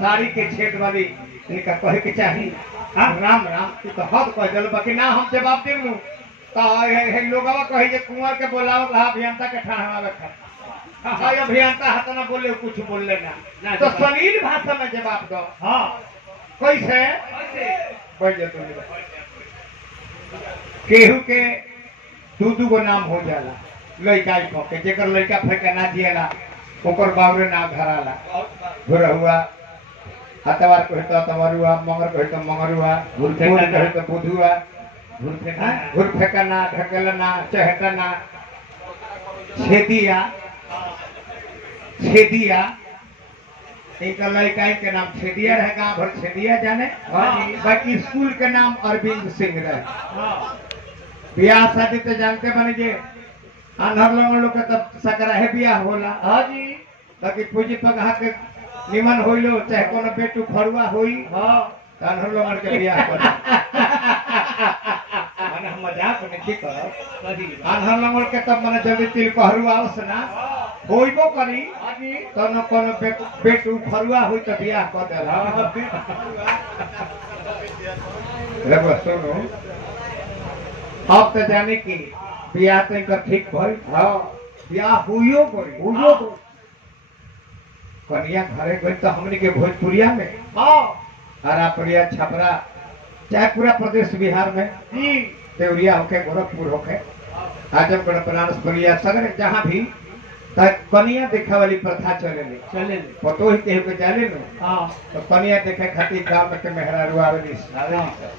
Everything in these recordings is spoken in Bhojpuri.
साड़ी के छेद वाली इनका कहे के चाहिए राम राम तू तो हद कह दिल बाकी ना हम जवाब देलू तो हे लोगवा कहे जे कुंवर के बोलाओ रहा अभियंता के ठहरावे खा हाय अभियंता हाथ ना बोले कुछ बोलले ना तो सलील भाषा में जवाब दो हां कैसे बोल जे तू केहू के दू गो नाम हो जाला लड़का के जेकर लड़का फेंके ना दिएला ओकर बावरे ना घराला घुर हुआ हतवार कहे तो तवरुआ मंगर कहे तो मंगरुआ घुर कहे तो बुधुआ घुर फेंकना ढकेलना चहटना छेदिया छेदिया एक लड़का के नाम छेदिया रहे गाँव भर छेदिया जाने बाकी स्कूल के नाम अरविंद सिंह रहे ब्याह शादी तो जानते बने जे आंधर लंगड़ लोग के तब सकराहे बियाह होला हां जी बाकी पूजी पगहा के निमन होइलो चाहे कोनो बेटू फरुआ होई हां आंधर लंगड़ के बियाह कर माने हम मजाक नहीं करब आंधर लंगड़ के तब माने जल्दी तिल कहरुआ उसना होइबो करी हां जी कोनो बेटू फरुआ होई त बियाह कर देला रे सुनो अब तो जाने की बियाह तो इनका ठीक भई हां बियाह हुइयो कन्या घरे गई तो हमने के भोजपुरिया में हां हरा प्रिया छपरा चाहे पूरा प्रदेश बिहार में जी देवरिया होके गोरखपुर होके आजमगढ़ बनारस बलिया सगर जहां भी कन्या देखा वाली प्रथा चले फोटो ही केहू के जाले न हां तो कन्या देखे खातिर गांव में के मेहरारू आवेली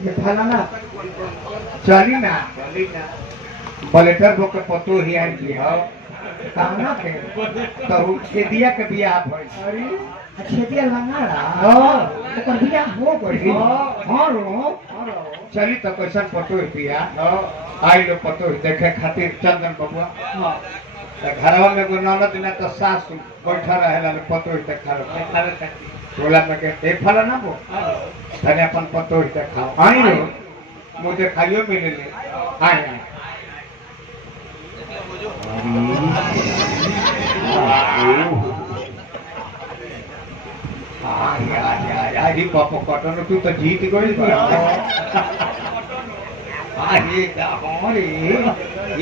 ये फलाना चली ना बलेटर बो के पतो ही आई जी हां कामना के तो छेदिया के बियाह भई अरे छेदिया लंगाड़ा हां ओकर बियाह हो गई हां रो चली तो कैसन पतो ही बियाह आई लो पतो ही देखे खातिर चंदन बबुआ हां घरवा में को ननद ना तो सास बैठा रहेला पतो ही देखा टोला में के एक फला ना वो तने अपन पतो ही देखाओ आई लो मुझे खाइयो मिले ले आई आई पापा कटन तू तो जीत गई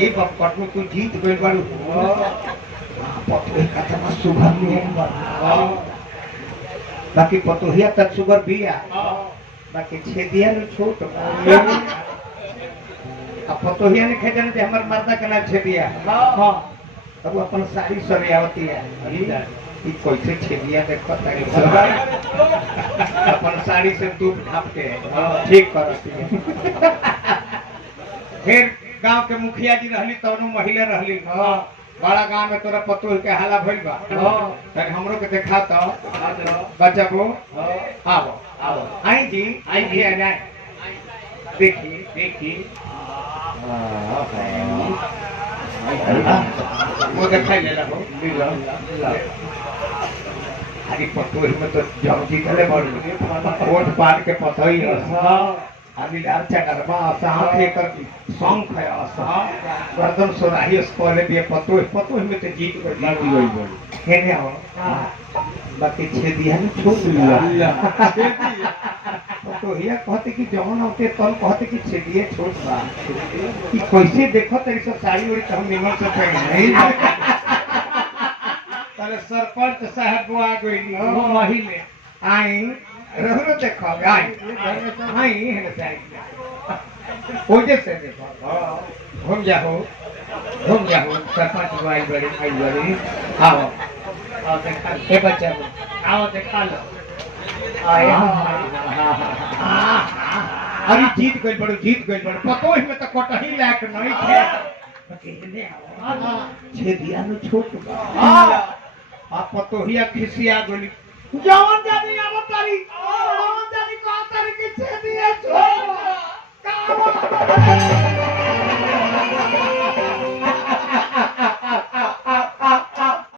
ये बाप कटन तू जीत गई बारू पतो कथा में सुगर नहीं बाकी पतोहिया तक सुगर बिया बाकी छेदिया न छोट अब पतोहिया ने खेजन जे हमर मर्दा के नाम छेदिया हां अब अपन साड़ी सरियावती है ई कैसे छेदिया देखो तारी अपन साड़ी से टूप ढाप के ठीक करती है फिर गांव के मुखिया जी रहली तोनो महिला रहली बड़ा गांव में तोरा पतो के हाला भइल बा तने हमरो के देखा तो बच्चाबो आवो आई जी ना देखी वो देखा ले ला अरे पतो में तो जौजी करे बड़ कोट पाट के पतो ही है आदमी अर्चा करबा साथ लेकर सॉन्ग है आसा गर्दन सोराही स्कोले भी पतो में तो जीत गई बोल केने हो बाकी छेदिया ने छोड़ लिया तो हिया कहते कि जवन होते तन कहते कि छेदिया छोड़ बा कि कैसे देखो तेरी सब साड़ी उड़ी हम निमन से पहन नहीं ताले सरपंच साहब बुआ गई महिले आई रहरो देखो आई है साइड ओजे से देखो घूम जाओ सरपंच भाई बड़ी आओ देखा ए बच्चा आओ देखा लो आया अरे जीत गई बड़ो पतो ही में तो कटही लायक नहीं थे केने आओ छेदिया न छोट आ पतो हिया खिसिया गोली जवन जानी आवतारी जवन जानी कहतारी कि छेदिया छोट का